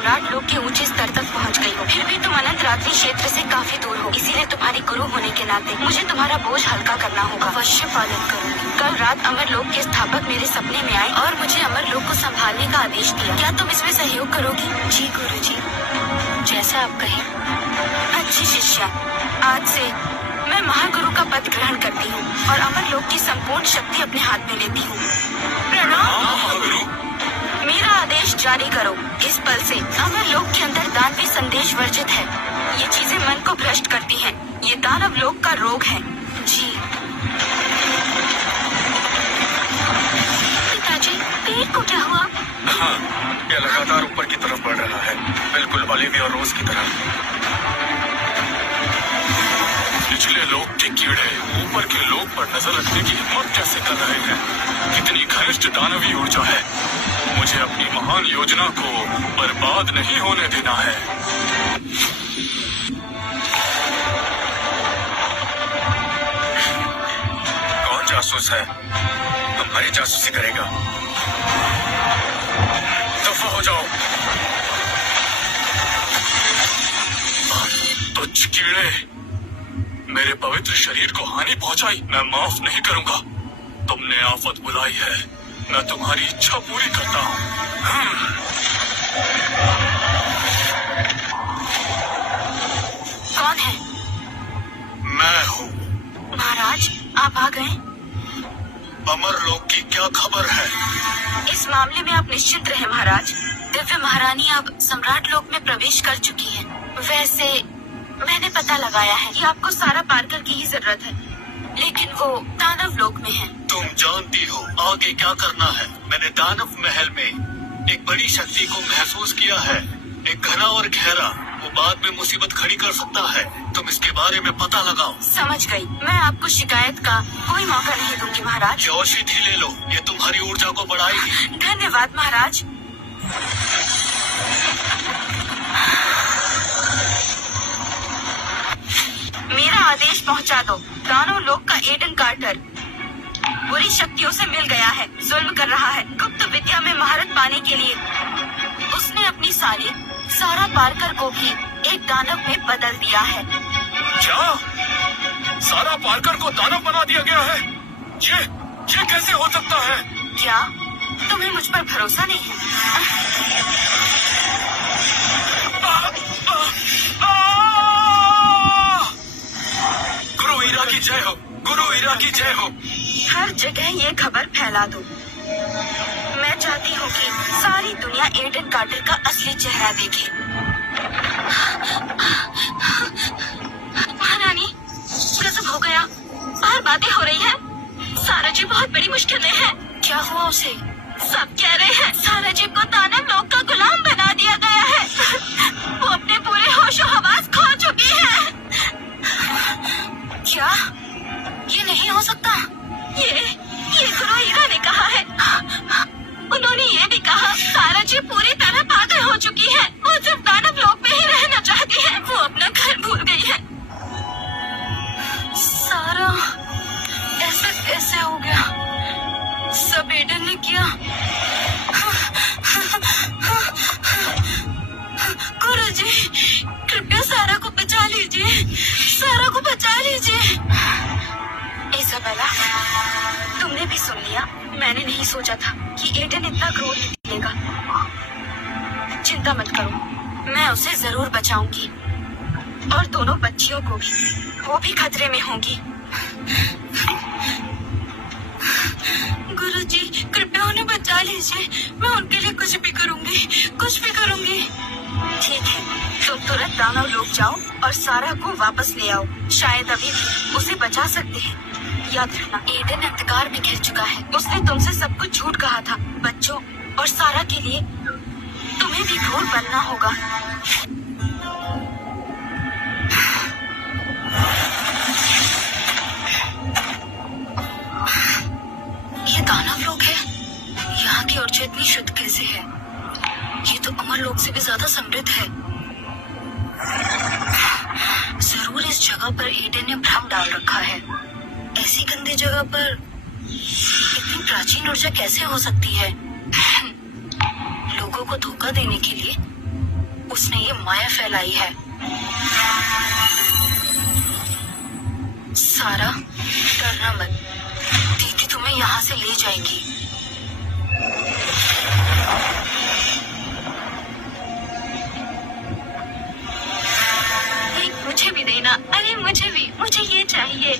सम्राट लोक के ऊंचे स्तर तक पहुंच गई हो, फिर भी तुम अनंत रात्रि क्षेत्र से काफी दूर हो। इसीलिए तुम्हारी गुरु होने के नाते मुझे तुम्हारा बोझ हल्का करना होगा। अवश्य पालन करूंगी। कल रात अमर लोक के स्थापक मेरे सपने में आए और मुझे अमर लोक को संभालने का आदेश दिया। क्या तुम इसमें सहयोग करोगी? जी गुरुजी, जैसा आप कहें। अच्छी शिष्या, आज से मैं महागुरु का पद ग्रहण करती हूँ और अमर लोक की संपूर्ण शक्ति अपने हाथ में लेती हूँ। प्रणाम महागुरु। मेरा आदेश जारी करो। इस पल से अमर लोक के अंदर दानवी संदेश वर्जित है। ये चीजें मन को भ्रष्ट करती हैं। ये दानव लोक का रोग है। जी पिताजी, पेट को क्या हुआ? हाँ, ये लगातार ऊपर की तरफ बढ़ रहा है, बिल्कुल ओलिविया रोज की तरह। निचले लोक के कीड़े ऊपर के लोक पर नजर रखने की हिम्मत कैसे कर रहे हैं? कितनी घनिष्ठ दानवी ऊर्जा है। मुझे अपनी महान योजना को बर्बाद नहीं होने देना है। कौन जासूस है? हमारी जासूसी करेगा। दफा हो जाओ। तुच्छ कीड़े, मेरे पवित्र शरीर को हानि पहुंचाई, मैं माफ नहीं करूंगा। तुमने आफत बुलाई है, मैं तुम्हारी इच्छा पूरी करता हूँ। कौन है? मैं हूँ। महाराज, आप आ गए। अमर लोक की क्या खबर है? इस मामले में आप निश्चिंत रहे महाराज। दिव्य महारानी अब सम्राट लोक में प्रवेश कर चुकी है। वैसे मैंने पता लगाया है कि आपको सारा पार्कर की ही जरूरत है, लेकिन वो दानव लोक में है। तुम जानती हो आगे क्या करना है। मैंने दानव महल में एक बड़ी शक्ति को महसूस किया है, एक घना और गहरा। वो बाद में मुसीबत खड़ी कर सकता है। तुम इसके बारे में पता लगाओ। समझ गई। मैं आपको शिकायत का कोई मौका नहीं दूंगी महाराज। जो औषधि ले लो, ये तुम्हारी ऊर्जा को बढ़ाएगी। धन्यवाद महाराज। मेरा आदेश पहुंचा दो। दानव लोक का एडन कार्टर बुरी शक्तियों से मिल गया है, जुल्म कर रहा है। गुप्त विद्या में महारत पाने के लिए उसने अपनी साली सारा पार्कर को भी एक दानव में बदल दिया है। क्या? सारा पार्कर को दानव बना दिया गया है? ये कैसे हो सकता है? क्या तुम्हें मुझ पर भरोसा नहीं है? गुरु ईरा की जय हो, गुरु ईरा की जय हो। हर जगह ये खबर फैला दो। मैं चाहती हूँ कि सारी दुनिया एडन कार्टर का असली चेहरा देखे। महारानी, गजब हो गया। बाहर बातें हो रही हैं। सारा जी बहुत बड़ी मुश्किल में है। क्या हुआ उसे? सब कह रहे हैं सारा जी को दानव लोक का गुलाम बना दिया गया है। वो अपने पूरे होशो हवास खो चुकी है। क्या? ये नहीं हो सकता। ये गुरु ईरा ने कहा है। उन्होंने ये भी कहा सारा जी पूरी तरह पागल हो चुकी है। वो सिर्फ दानव लोक में ही रहना चाहती है। वो अपना घर भूल गई है। सारा ऐसे कैसे हो गया? सब एडन ने किया। गुरुजी, कृपया सारा को बचा लीजिए। सारा को बचा लीजिए। इसाबेला, तुमने भी सुन लिया। मैंने नहीं सोचा था कि एडन इतना क्रोध निकलेगा। चिंता मत करो, मैं उसे जरूर बचाऊंगी और दोनों बच्चियों को भी। वो भी खतरे में होंगी। गुरुजी, कृपया उन्हें बचा लीजिए। मैं उनके लिए कुछ भी करूंगी, कुछ भी करूंगी। ठीक है, तुम तुरंत दानव लोक जाओ और सारा को वापस ले आओ। शायद अभी भी उसे बचा सकते हैं। याद रखना, एडन अंधकार में घिर चुका है। उसने तुमसे सब कुछ झूठ कहा था। बच्चों और सारा के लिए तुम्हें भी घोर बनना होगा। ये दानव लोक है। यहाँ की ऊर्जा इतनी शुद्ध कैसे है? ये तो अमर लोक से भी ज्यादा समृद्ध है। जरूर इस जगह पर एडन ने भ्रम डाल रखा है। ऐसी गंदी जगह पर इतनी प्राचीन ऊर्जा कैसे हो सकती है? लोगों को धोखा देने के लिए उसने ये माया फैलाई है। सारा, डरना मत, दीदी तुम्हें यहाँ से ले जाएगी। मुझे भी देना। अरे मुझे भी, मुझे ये चाहिए।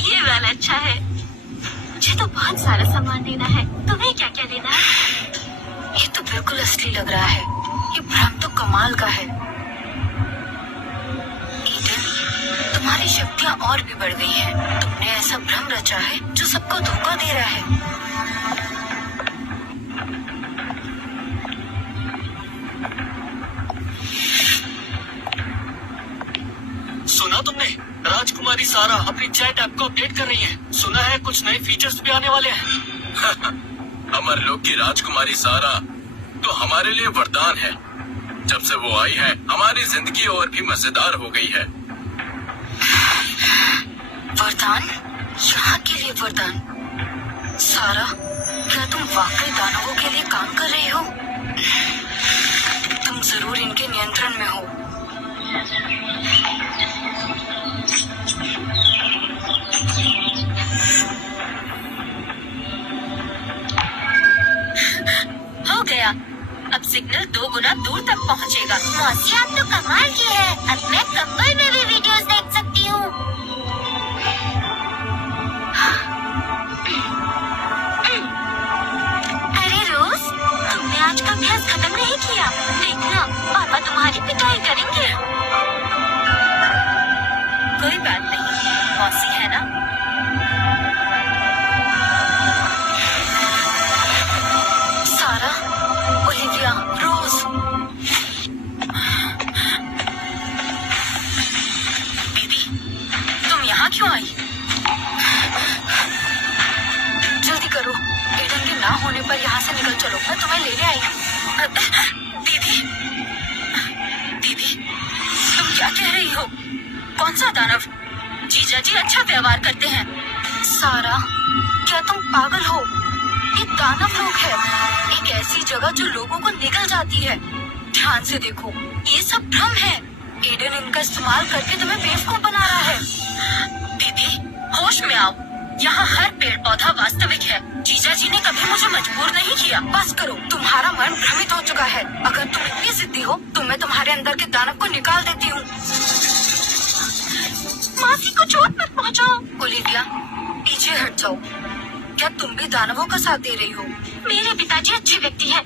ये वाला अच्छा है। मुझे तो बहुत सारा सामान लेना है। तुम्हें क्या क्या लेना है? ये तो बिल्कुल असली लग रहा है। ये भ्रम तो कमाल का है। ईडन, तुम्हारी शक्तियाँ और भी बढ़ गई हैं। तुमने ऐसा भ्रम रचा है जो सबको धोखा दे रहा है। सुना तुमने? राजकुमारी सारा अपनी चैट ऐप को अपडेट कर रही है। सुना है कुछ नए फीचर्स भी आने वाले हैं। अमरलोक की राजकुमारी सारा तो हमारे लिए वरदान है। जब से वो आई है हमारी जिंदगी और भी मजेदार हो गई है। वरदान? यहाँ के लिए वरदान? सारा, क्या तुम वाकई दानवों के लिए काम कर रही हो? तुम जरूर इनके नियंत्रण में हो। हो गया। अब सिग्नल 2 गुना दूर तक पहुँचेगा। मौसी आप तो कमाल की है। अब मैं कंबल में भी वीडियोस देख सकती हूँ। अरे रोज, तुमने आज का अभ्यास खत्म नहीं किया। देखना, पापा तुम्हारी पिटाई करेंगे। कोई बात नहीं, मौसी है ना। सारा, ओलिविया, रोज। दीदी, तुम यहाँ क्यों आई? जल्दी करो, एडन के ना होने पर यहाँ से निकल चलो। मैं तुम्हें लेने आई हूँ। दीदी, दीदी, तुम क्या कह रही हो? कौन सा दानव? जीजा जी अच्छा व्यवहार करते हैं। सारा, क्या तुम पागल हो? ये दानव लोग है, एक ऐसी जगह जो लोगों को निगल जाती है। ध्यान से देखो, ये सब भ्रम है। एडन इनका इस्तेमाल करके तुम्हें बेवकूफ बना रहा है। दीदी, होश में आओ। यहाँ हर पेड़ पौधा वास्तविक है। जीजा जी ने कभी मुझे मजबूर नहीं किया। बस करो, तुम्हारा मन भ्रमित हो चुका है। अगर तुम इतनी जिद्दी हो तो मैं तुम्हारे अंदर के दानव को निकाल देती हूँ। मासी को चोट मत पहुँचाओ। ओलिविया, पीछे हट जाओ। क्या तुम भी दानवों का साथ दे रही हो? मेरे पिताजी अच्छे व्यक्ति हैं।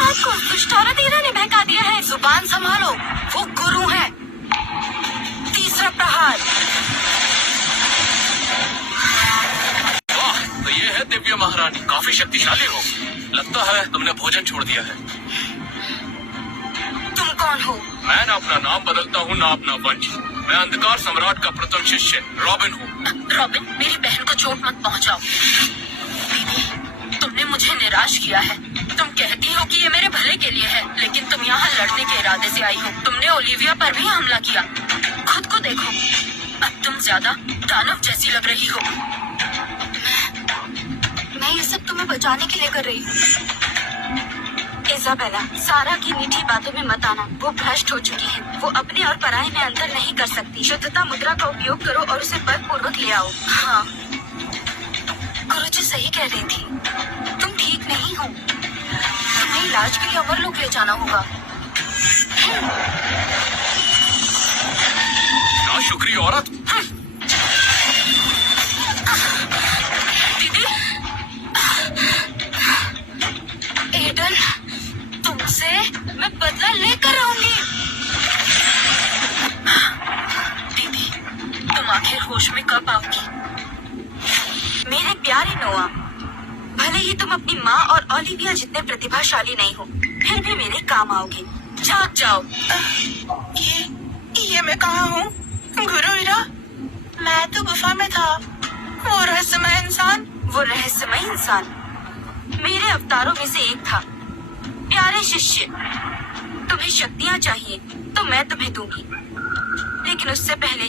आपको दुष्ट औरत हीरा ने बहका दिया है। जुबान संभालो, वो गुरु हैं। तीसरा प्रहार। वाह, तो ये है दिव्य महारानी। काफी शक्तिशाली हो। लगता है तुमने भोजन छोड़ दिया है। तुम कौन हो? मैं ना अपना नाम बदलता हूँ ना अपना वंश। मैं अंधकार सम्राट का प्रथम शिष्य रॉबिन हूँ। रॉबिन, मेरी बहन को चोट मत पहुँचाओ। दीदी, तुमने मुझे निराश किया है। तुम कहती हो कि ये मेरे भले के लिए है, लेकिन तुम यहाँ लड़ने के इरादे से आई हो। तुमने ओलिविया पर भी हमला किया। खुद को देखो, अब तुम ज्यादा दानव जैसी लग रही हो। मैं ये सब तुम्हें बचाने के लिए कर रही हूँ। इजाबेला, सारा की मीठी बातों में मत आना। वो भ्रष्ट हो चुकी है। वो अपने और पराये में अंतर नहीं कर सकती। शुद्धता मुद्रा का उपयोग करो और उसे बलपूर्वक ले आओ। हाँ, गुरुजी सही कह रही थी। तुम ठीक नहीं हो। तुम्हें इलाज के लिए अमरलोक ले जाना होगा। नाशुक्री औरत। दीदी, एडन, तुमसे मैं बदला लेकर रहूंगी। दीदी, तुम आखिर होश में कब आओगी? मेरे प्यारे नोआ, भले ही तुम अपनी माँ और ओलिविया जितने प्रतिभाशाली नहीं हो, फिर भी मेरे काम आओगे। जाग जाओ। ये मैं कहाँ हूँ? गुरु हीरा, मैं तो गुफा में था। वो रहस्यमय इंसान? वो रहस्यमय इंसान मेरे अवतारों में से एक था। प्यारे शिष्य, तुम्हें शक्तियाँ चाहिए तो मैं तुम्हें दूंगी, लेकिन उससे पहले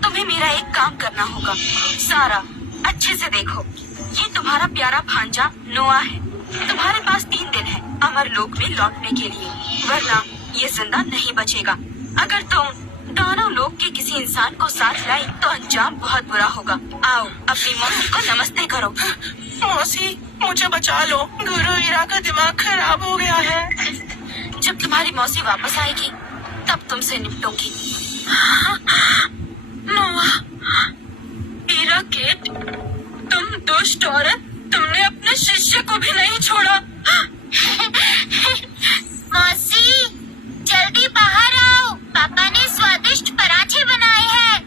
तुम्हें मेरा एक काम करना होगा। सारा, अच्छे से देखो, ये तुम्हारा प्यारा भांजा नोआ है। तुम्हारे पास 3 दिन है अमरलोक में लौटने के लिए, वरना ये जिंदा नहीं बचेगा। अगर तुम दानव लोक के किसी इंसान को साथ लाई तो अंजाम बहुत बुरा होगा। आओ अपनी मौसी को नमस्ते करो। मौसी, मुझे बचा लो, गुरु ईरा का दिमाग खराब हो गया है। जब तुम्हारी मौसी वापस आएगी तब तुमसे निपटूंगी। नोआ, ईरा केट, तुम दुष्ट औरत, तुमने अपने शिष्य को भी नहीं छोड़ा। मौसी, जल्दी बाहर आओ, पापा ने स्वादिष्ट पराठे बनाए हैं।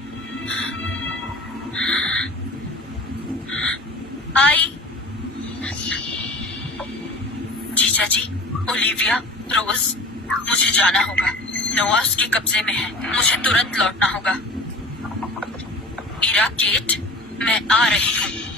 आई जीजा जी, ओलिविया, रोज, मुझे जाना होगा। नोआ उसके कब्जे में है, मुझे तुरंत लौटना होगा। ईरा केट, मैं आ रही हूँ।